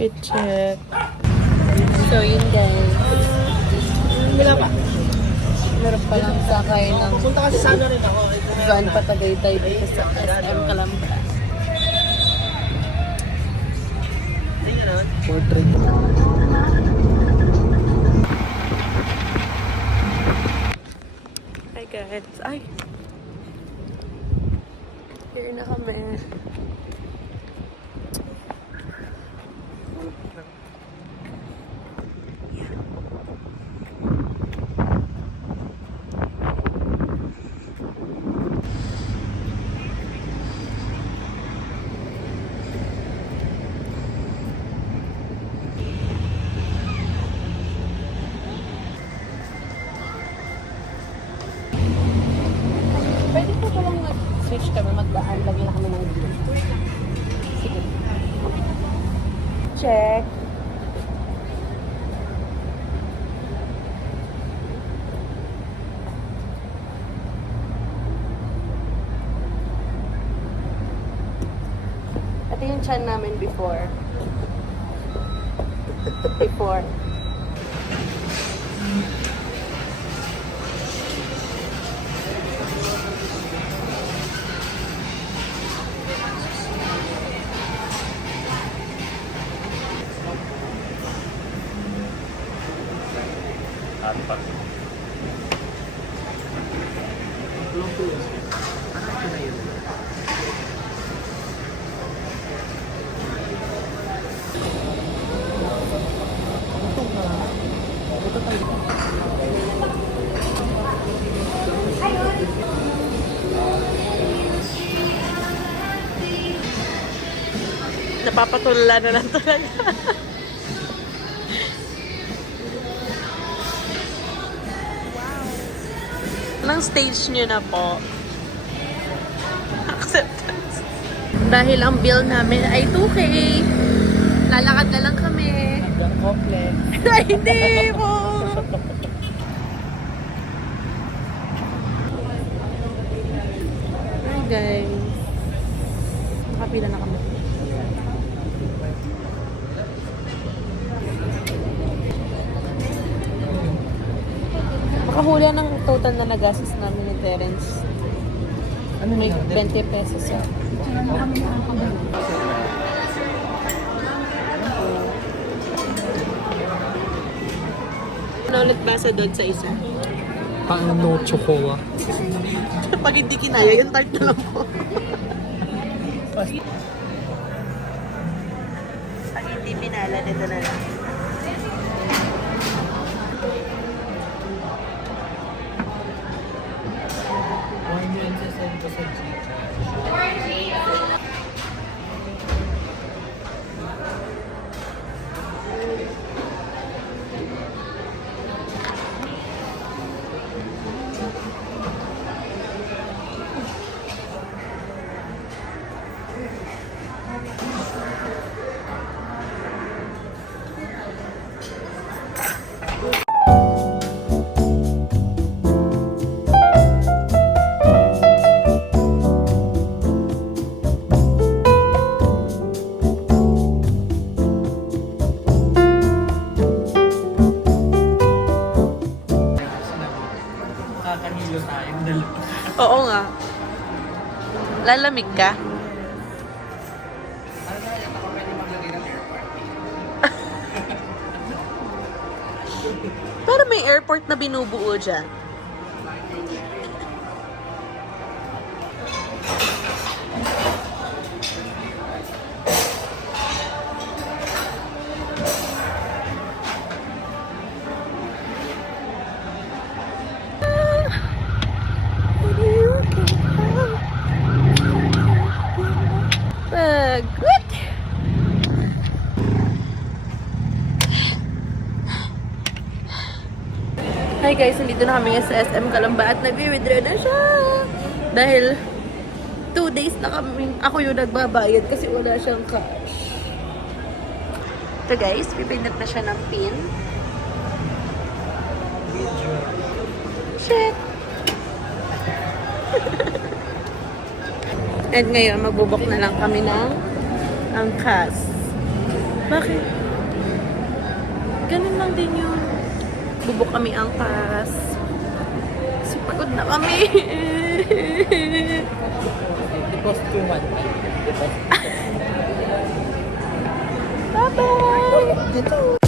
Check. So, yun guys. Wala pa. Meron palang sakay ng Punta kasi sana rin ako. van pa Tagaytay dito sa SM Calamba. Portrait. Hi guys. Ay! Here na kami. Pwede po ba lang mag-switch kami, magdaan? Lagyan na kami ng view. Sige. Check. Ito yung chan namin before. Before. Napapatulala na lang talaga. Anong stage nyo na po? Acceptance. Dahil ang bill namin ay 2K. Lalakad na lang kami. Hanggang complex. Ay, hindi po. Hi guys. Nakapila na kami. Makahuli ng total na nagastos namin ni Terence. Ano May yun? 20 pesos siya. Ano ulit basa doon sa isa? Paano chocola? Pag hindi kinaya, yung tart na lang po. Pag hindi pinala, nito na lang. One yun sa send ko sa Gcash. Nakakanilo tayong dalawa. Oo nga. Lalamig ka? Pero may airport na binubuo dyan. Good. Hi guys, nandito na kami sa SM Calamba at nag-withdraw na siya. Dahil 2 days na kami, ako yung nagbabayad kasi wala siyang cash. Ito guys, pipindot na siya ng pin. Shit! And ngayon, magbubok na lang kami ng cash. Bakit? Ganun lang din yun. Bubok kami angkas. Kasi pagod na kami. Deposit yung 1 Deposit. Bye-bye! Dito.